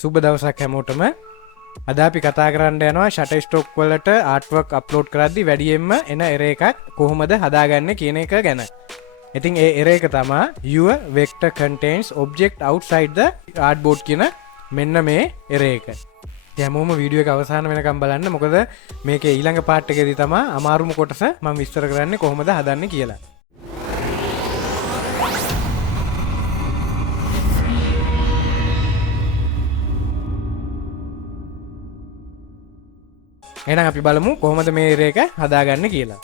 සුබ දවසක් හැමෝටම. අද අපි කතා කරන්න යනවා Shutterstock වලට ආර්ට්වර්ක් අප්ලෝඩ් කරද්දි වැඩියෙන්ම එන එරර් එකක් කොහොමද හදාගන්නේ කියන එක ගැන. ඉතින් ඒ එරර් එක තමයි your vector contains object outside the artboard කියන මෙන්න මේ එරර් එක. හැමෝම වීඩියෝ එක අවසාන වෙනකම් බලන්න. මොකද මේකේ ඊළඟ පාර්ට් එකේදී තමයි අමාරුම කොටස මම විස්තර කරන්නේ කොහොමද හදන්නේ කියලා. එහෙනම් අපි බලමු කොහොමද මේ එරර් එක හදාගන්නේ කියලා.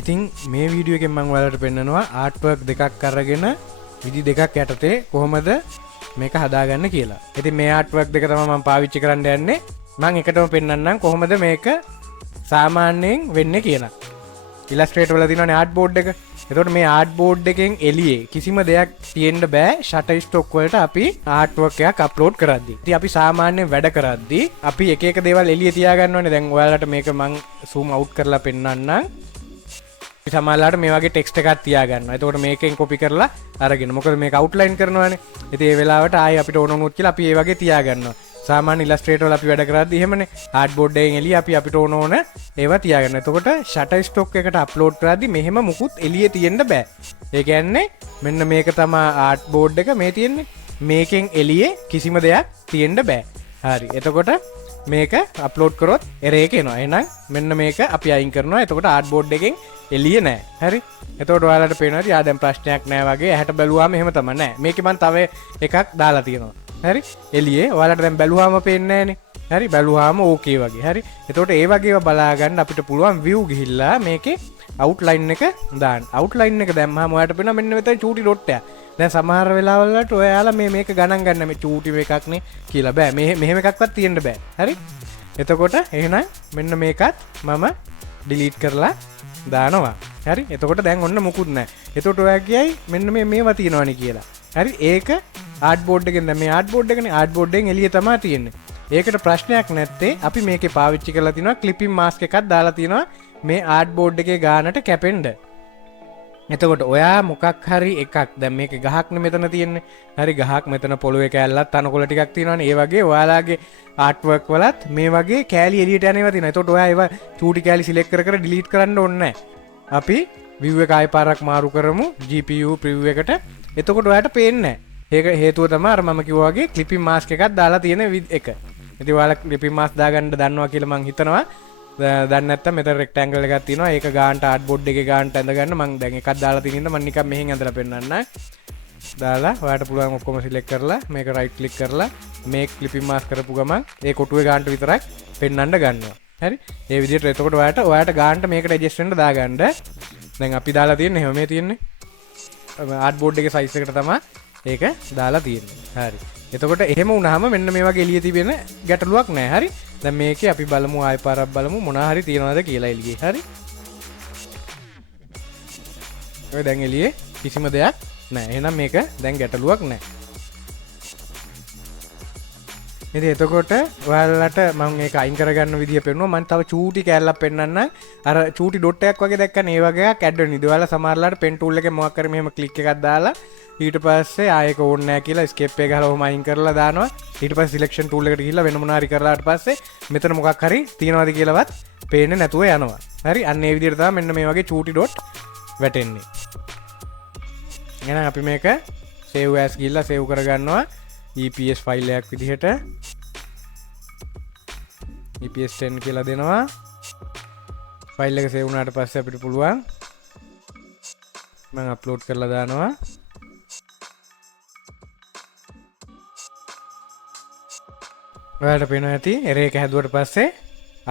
ඉතින් මේ වීඩියෝ එකෙන් මම ඔයාලට පෙන්නනවා ආර්ට්වර්ක් දෙකක් අරගෙන විදි දෙකක් යටතේ කොහොමද මේක හදාගන්න කියලා. ඉතින් මේ ආර්ට්වර්ක් දෙක තමයි මම පාවිච්චි කරන්න යන්නේ. මම එකටම පෙන්නන්නම් කොහොමද මේක සාමාන්‍යයෙන් වෙන්නේ කියලා. ඉලස්ට්‍රේටර් වල තියෙනවානේ ආර්ට්බෝඩ් එක. එතකොට මේ ආර්ට්බෝඩ් එකෙන් එළියේ කිසිම දෙයක් තියෙන්න බෑ Shutterstock වලට අපි ආර්ට්වර්ක් එකක් අප්ලෝඩ් කරද්දී. ඉතින් අපි සාමාන්‍යයෙන් වැඩ කරද්දී අපි එක එක දේවල් එළියේ තියාගන්න ඕනේ. දැන් ඔයාලට මේක මම zoom out කරලා පෙන්නන්නම්. සමහරවිට මේ වගේ ටෙක්ස්ට් එකක් තියාගන්නවා. එතකොට මේකෙන් කොපි කරලා අරගෙන. මොකද මේක අවුට්ලයින් කරනවානේ. ඉතින් ඒ වෙලාවට ආයෙ අපිට ඕන වුණොත් කියලා අපි ඒ වගේ තියාගන්නවා. සාමාන්‍ය ඉලස්ට්‍රේටර් වල අපි වැඩ කරද්දී එහෙමනේ. ආර්ට්බෝඩ් එකෙන් එළිය අපි අපිට ඕන ඒවා තියාගන්න. එතකොට Shutterstock එකට අප්ලෝඩ් කරද්දී මෙහෙම මුකුත් එළියේ තියෙන්න බෑ. ඒ කියන්නේ මෙන්න මේක තමයි ආර්ට්බෝඩ් එක මේ තියෙන්නේ. මේකෙන් එළියේ කිසිම දෙයක් තියෙන්න බෑ. හරි. එතකොට මේක අප්ලෝඩ් කරොත් එරර් එක එනවා. එහෙනම් මෙන්න මේක අපි අයින් කරනවා. එතකොට ආර්ට්බෝඩ් එකෙන් එළිය නෑ. හරි. එතකොට ඔයාලට පේනවා ඉතින් ආ දැන් ප්‍රශ්නයක් නෑ වගේ. ඇහැට බැලුවාම එහෙම තමයි නෑ. මේකේ මම තව එකක් දාලා තියෙනවා. හරි. එළියේ ඔයාලට දැන් බැලුවාම පේන්නේ නෑනේ. හරි. බැලුවාම ඕකේ වගේ. හරි. එතකොට ඒ වගේව බලා ගන්න අපිට පුළුවන් view ගිහිල්ලා මේකේ outline එක දාන්න. outline එක දැම්මම ඔයාලට පේනවා මෙන්න මෙතන චූටි ඩොට් එක. දැන් සමහර වෙලාවල් වලට ඔයාලා මේක ගණන් ගන්න මේ චූටි එකක් නේ කියලා බෑ. මෙහෙම එකක්වත් තියෙන්න බෑ. හරි. එතකොට එහෙනම් මෙන්න මේකත් මම delete කරලා දානවා. හරි. එතකොට දැන් ඔන්න මුකුත් නැහැ. එතකොට ඔයා කියයි මෙන්න මේවා තියෙනවනේ කියලා. හරි. ඒක ආර්ට්බෝඩ් එකෙන් දැන් මේ ආර්ට්බෝඩ් එකනේ ආර්ට්බෝඩ් එකෙන් එළිය තමයි තියෙන්නේ. ඒකට ප්‍රශ්නයක් නැත්තේ අපි මේකේ පාවිච්චි කරලා තිනවා ක්ලිපින් මාස්ක් එකක් දාලා තිනවා මේ ආර්ට්බෝඩ් එකේ ගානට කැපෙන්න. එතකොට ඔයා මොකක් හරි එකක් දැන් මේක ගහක්නේ මෙතන තියෙන්නේ. හරි ගහක් මෙතන පොළොවේ කෑල්ලක් තනකොළ ටිකක් තියෙනවානේ. ඒ වගේ ඔයාලාගේ ආර්ට්වර්ක් වලත් මේ වගේ කෑලි එළියට යන ඒවා තියෙනවා. එතකොට ඔයා ඒවා චූටි කෑලි සිලෙක්ට් කර ඩිලීට් කරන්න ඕනේ නැහැ. අපි view එක ආයෙ පාරක් මාරු කරමු GPU preview එකට. එතකොට ඔයාට පේන්නේ නැහැ. ඒක හේතුව තමයි අර මම කිව්වා වගේ ක්ලිපින් මාස්ක් එකක් දාලා තියෙන එක. ඉතින් ඔයාලා ක්ලිපින් මාස්ක් දාගන්න දන්නවා කියලා මං හිතනවා. දැන් නැත්තම් මෙතන රෙක්ටැන්ගල් එකක් තියෙනවා. ඒක ගානට ආර්ට්බෝඩ් එකේ ගානට ඇඳ ගන්න මම දැන් එකක් දාලා තියෙන ඉඳ මම නිකන් මෙහෙන් ඇඳලා පෙන්නන්න. දාලා ඔයාලට පුළුවන් ඔක්කොම සිලෙක්ට් කරලා මේක රයිට් ක්ලික් කරලා මේ ක්ලිපින් මාස්ක් කරපු ගමන් ඒ කොටුවේ ගානට විතරක් පෙන්නන්න ගන්නවා. හරි. ඒ විදිහට එතකොට ඔයාලට ගානට මේකට ඇඩ්ජස්ට් වෙන්න දාගන්න. දැන් අපි දාලා තියෙන්නේ එහෙම මේ තියෙන්නේ. ආර්ට්බෝඩ් එකේ සයිස් එකට තමයි ඒක දාලා තියෙන්නේ. හරි. එතකොට එහෙම වුණාම මෙන්න මේ වගේ එළිය තිබෙන ගැටලුවක් නැහැ. හරි. දැන් මේකේ අපි බලමු ආයෙ පාරක් බලමු මොනවා හරි තියනවද කියලා එළියේ. හරි. ඔය දැන් එළියේ කිසිම දෙයක් නැහැ. එහෙනම් මේක දැන් ගැටලුවක් නැහැ. ඉතින් එතකොට ඔයාලට මම මේක අයින් කරගන්න විදිය පෙන්නුවා. මම තව චූටි කෑල්ලක් පෙන්නන්නම්. අර චූටි ඩොට් එකක් වගේ දැක්කනේ. ඒ වගේ එකක් ඇඩ් වෙන. ඉතින් ඔයාලා සමහරලාට පෙන් ටූල් එකේ මොකක් කර මෙහෙම ක්ලික් එකක් දාලා ඊට පස්සේ ආයෙක ඕනේ නැහැ කියලා escape එක ගහලා ඔහම අයින් කරලා දානවා. ඊට පස්සේ selection tool එකට ගිහිල්ලා වෙන මොනවා හරි කරලාට පස්සේ මෙතන මොකක් හරි තියනවාද කියලාවත් පේන්නේ නැතුව යනවා. හරි. අන්න ඒ විදිහට තමයි මෙන්න මේ වගේ චූටි ඩොට් වැටෙන්නේ. එහෙනම් අපි මේක save as ගිහිල්ලා save කරගන්නවා. EPS ෆයිල් එකක් විදිහට EPS 10 කියලා දෙනවා. ෆයිල් එක සේව් වුණාට පස්සේ අපිට පුළුවන් මම අප්ලෝඩ් කරලා දානවා. ඔයාලට පේනවා ඇති එරර් එක හැදුවට පස්සේ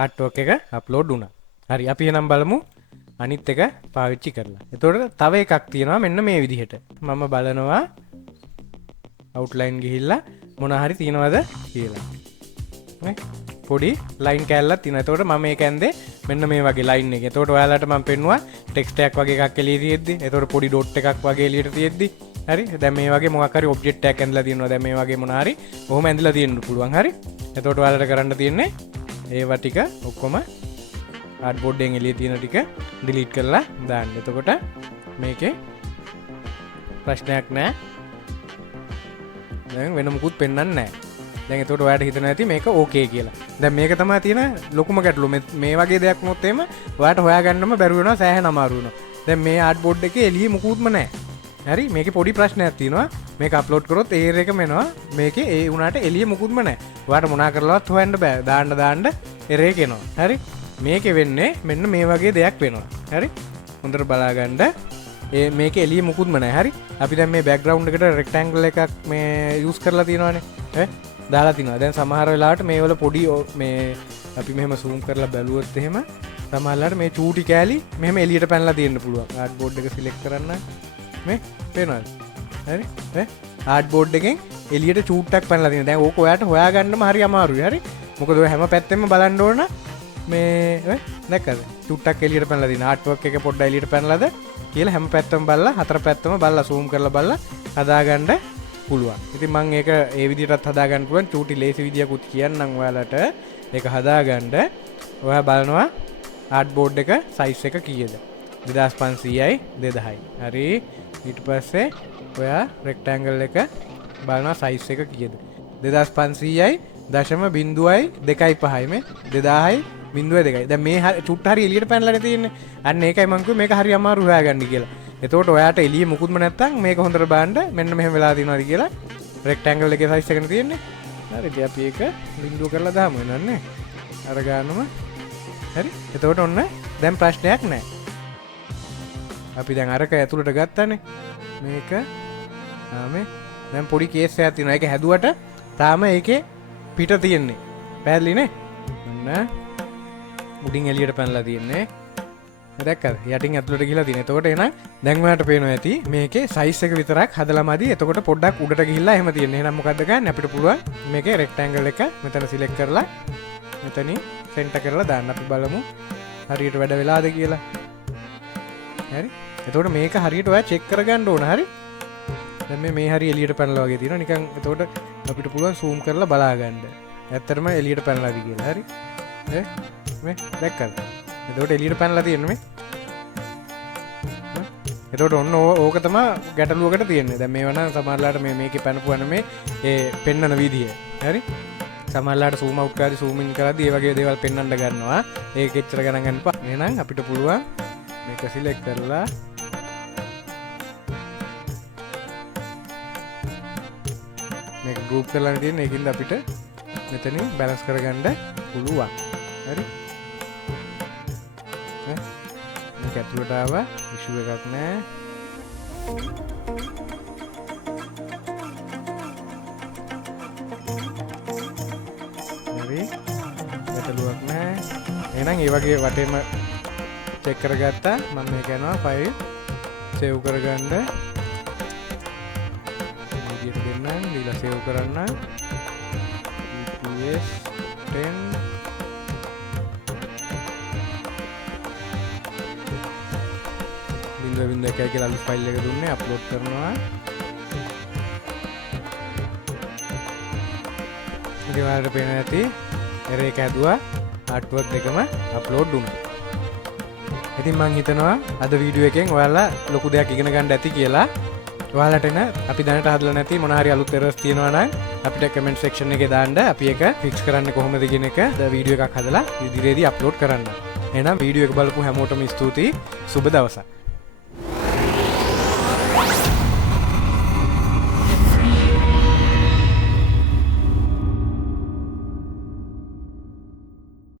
ආර්ට්වර්ක් එක අප්ලෝඩ් වුණා. හරි. අපි එහෙනම් බලමු අනිත් එක පාවිච්චි කරලා. එතකොට තව එකක් තියෙනවා මෙන්න මේ විදිහට. මම බලනවා outline ගිහිල්ලා මොන හරි තියනවද කියලා. නේ? පොඩි ලයින් කෑල්ලක් තියෙනවා. එතකොට මම මේක ඇඳේ මෙන්න මේ වගේ ලයින් එක. එතකොට ඔයාලට මම පෙන්නුවා ටෙක්ස්ට් එකක් වගේ එකක් එළියේ තියෙද්දි. එතකොට පොඩි ඩොට් එකක් වගේ එළියට තියෙද්දි. හරි. දැන් මේ වගේ මොකක් හරි ඔබ්ජෙක්ට් එකක් ඇඳලා තියෙනවා. දැන් මේ වගේ මොන හරි කොහොම ඇඳලා තියෙන්න පුළුවන්. හරි. එතකොට ඔයාලට කරන්න තියෙන්නේ ඒවා ටික ඔක්කොම ආර්ට්බෝඩ් එකෙන් එළියේ තියෙන ටික ඩිලීට් කරලා දාන්න. එතකොට මේකේ ප්‍රශ්නයක් නැහැ. දැන් වෙන මුකුත් පෙන්වන්නේ නැහැ. දැන් එතකොට ඔයාලට හිතෙනවා ඇති මේක ඕකේ කියලා. දැන් මේක තමයි තියෙන ලොකුම ගැටලුව. මේ වගේ දෙයක් වුණොත් එහෙම ඔයාලට හොයාගන්නම බැරුව වෙනවා, සෑහෙන අමාරු වෙනවා. දැන් මේ ආර්ට් බෝඩ් එකේ එළියේ මුකුත්ම නැහැ. හරි මේකේ පොඩි ප්‍රශ්නයක් තියෙනවා. මේක අප්ලෝඩ් කරොත් ඒර් එකම එනවා. මේකේ ඒ වුණාට එළියේ මුකුත්ම නැහැ. ඔයාලට මොනා කරලවත් හොයන්න බෑ. දාන්න ඒර් එක එනවා. හරි මේකේ වෙන්නේ මෙන්න මේ වගේ දෙයක් වෙනවා. හරි හොඳට බලාගන්න. මේක එළියේ මුකුත්ම නැහැ. හරි අපි දැන් මේ බෑග්ග්‍රවුන්ඩ් එකට රෙක්ටැන්ගල් එකක් මේ යූස් කරලා තියෙනවානේ. දාලා තිනවා. දැන් සමහර වෙලාවට මේ වල පොඩි මේ අපි මෙහෙම zoom කරලා බැලුවොත් එහෙම සමහරලාට මේ චූටි කෑලි මෙහෙම එළියට පැනලා තියෙන්න පුළුවන්. ආර්ට් බෝඩ් එක සිලෙක්ට් කරන්න. මේ පේනවද? හරි ආර්ට් බෝඩ් එකෙන් එළියට චූට්ටක් පැනලා තියෙනවා. දැන් ඕක ඔයාලට හොයාගන්නම හරි අමාරුයි. හරි මොකද ඔය හැම පැත්තෙම බලන්න ඕන මේ දැක්කද? චූට්ටක් එළියට පැනලා තියෙන ආර්ට් වර්ක් එක පොඩ්ඩක් එළියට පැනලාද කියලා හැම පැත්තම බලලා හතර පැත්තම බලලා zoom කරලා බලලා හදාගන්න පුළුවන්. ඉතින් මම ඒක ඒ විදිහටත් හදාගන්න පුළුවන්. චූටි ලේසි විදියකුත් කියන්නම් ඔයාලට. ඒක හදාගන්න ඔයා බලනවා ආර්ට් බෝඩ් එක සයිස් එක කීයද? 2500යි 2000යි. හරි ඊට පස්සේ ඔයා රෙක්ටැන්ගල් එක බලනවා සයිස් එක කීයද? 2500යි 0.2.5යි මේ 2000යි 0.2යි. දැන් මේ චුට්ට හරි එළියට පැනලානේ තියෙන්නේ. අන්න ඒකයි මම කිව්වේ මේක හරි අමාරු හොයාගන්න කියලා. එතකොට ඔයාට එළියේ මුකුත්ම නැත්තම් මේක හොඳට බලන්න මෙන්න මෙහෙම වෙලා තියෙනවාද කියලා රෙක්ටැන්ගල් එකේ සයිස් එකනේ තියෙන්නේ. හරි ඉතින් අපි ඒක බිඳුව කරලා දාමු නන්නේ. අර ගන්නම. හරි. එතකොට ඔන්න දැන් ප්‍රශ්නයක් නැහැ. අපි දැන් අරක ඇතුළට ගත්තානේ. මේක මේ දැන් පොඩි කේස් එකක් තියෙනවා. ඒක හැදුවට තාම ඒකේ පිට තියෙන්නේ. පැහැදිලිනේ? ඔන්න උඩින් එළියට පැනලා තියෙන්නේ. දැක්කද? යටින් ඇතුළට ගිහලා තියෙන. එතකොට එහෙනම් දැන් ඔයාලට පේනවා ඇති මේකේ සයිස් එක විතරක් හදලා මදි. එතකොට පොඩ්ඩක් උඩට ගිහිල්ලා එහෙම තියෙන්නේ. එහෙනම් මොකද්ද ගන්න? අපිට පුළුවන් මේකේ රෙක්ටැන්ගල් එක මෙතන සිලෙක්ට් කරලා මෙතනින් සෙන්ටර් කරලා දාන්න. අපි බලමු හරියට වැඩ වෙලාද කියලා. හරි. එතකොට මේක හරියට ඔයා චෙක් කරගන්න ඕන. හරි. දැන් මේ හරිය එළියට පැනලා වගේ තියෙනවා. නිකන් එතකොට අපිට පුළුවන් zoom කරලා බලා ගන්න. ඇත්තටම එළියට පැනලාද කියලා. හරි. මේ දැක්කද? එතකොට එළියට පැනලා තියෙන්නේ මේ. එතකොට ඔන්න ඕක තමයි ගැටලුවකට තියෙන්නේ. දැන් මේව නම් සමහරලාට මේකේ පැනපුවන මේ පෙන්නන විදිය. හරි? සමහරලාට zoom out කරලා zoom in කරද්දී මේ වගේ දේවල් පෙන්වන්න ගන්නවා. ඒක එච්චර ගණන් ගන්න එපා. එහෙනම් අපිට පුළුවන් මේක සිලෙක්ට් කරලා මේක group කරලා තියෙන ඒකින්ද අපිට මෙතනින් බැලන්ස් කරගන්න පුළුවන්. හරි? මේක ඇතුළට ආවා ඉෂුව එකක් නෑ. හරි ගැටලුවක් නෑ. එහෙනම් ඒ වගේ වටේම චෙක් කරගත්තා. මම මේක යනවා ෆයිල් සේව් කරගන්න. විදියට දෙන්නම් දීලා සේව් කරන්න. EPS 10 වින්ඩෝ එකයි කියලා අලුත් ෆයිල් එක දුන්නේ අප්ලෝඩ් කරනවා. ඉතින් ඔයාලට පේනවා ඇති එරර් එක ඇදුවා ආර්ට් වර්ක් දෙකම අප්ලෝඩ් වුණා. ඉතින් මම හිතනවා අද වීඩියෝ එකෙන් ඔයාලා ලොකු දෙයක් ඉගෙන ගන්න ඇති කියලා. ඔයාලට එන අපි දැනට හදලා නැති මොන හරි අලුත් එරර්ස් තියෙනවා නම් අපිට කමෙන්ට් සෙක්ෂන් එකේ දාන්න. අපි ඒක ෆික්ස් කරන්න කොහොමද කියන එක වීඩියෝ එකක් හදලා ඉදිරියේදී අප්ලෝඩ් කරන්න. එහෙනම් වීඩියෝ එක බලපු හැමෝටම ස්තුතියි. සුබ දවසක්.